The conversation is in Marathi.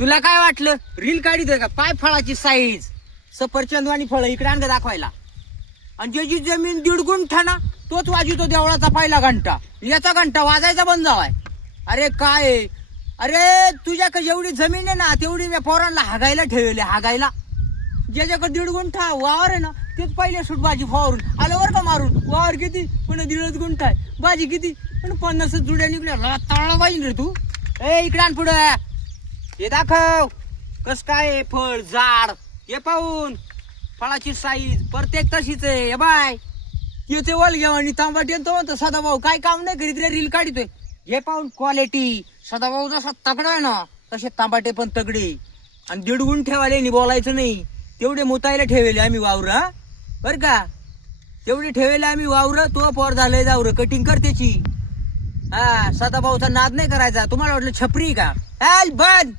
तुला काय वाटलं रील काढितोय का? पाय फळाची साईज सफरचंदवानी फळ इकडे आणलं दाखवायला. आणि ज्याची जमीन 1.5 गुंठा ना तोच वाजवतो देवळाचा पहिला घंटा. याचा घंटा वाजायचा बंद झालाय. अरे काय आहे? अरे तुझ्याकडे जेवढी जमीन आहे ना तेवढी मी पोरांना हागायला ठेवले. हागायला ज्याच्याकडे 1.5 गुंठा वावर आहे ना तेच पहिले सूट भाजी फवारून आलं वर का मारून. वावर किती पण 1.5 गुंठा आहे. भाजी किती पण 50 जुड्या निघल्या. तळला पाहिजे रे तू. ए इकडे आण पुढे. हे दाखव कस काय फळ झाड. हे पाहून फळाची साईज प्रत्येक तशीच आहे. हे बाय येते वल घ्या आणि तांबट येतो म्हणतो सदाभाऊ काय काम नाही करीत रे रील काढितोय. हे पाहून क्वालिटी सदाभाऊ जसा तगडा आहे ना तसे तांबाटे पण तगडे. आणि 1.5 गुंठेवाले बोलायचं नाही. तेवढे मुतायला ठेवले आम्ही वावर. बर का तेवढे ठेवले आम्ही वावर. तो पोर झालंय जावर कटिंग कर त्याची. हा सदाभाऊचा नाद नाही करायचा. तुम्हाला वाटलं छपरी का? बंद.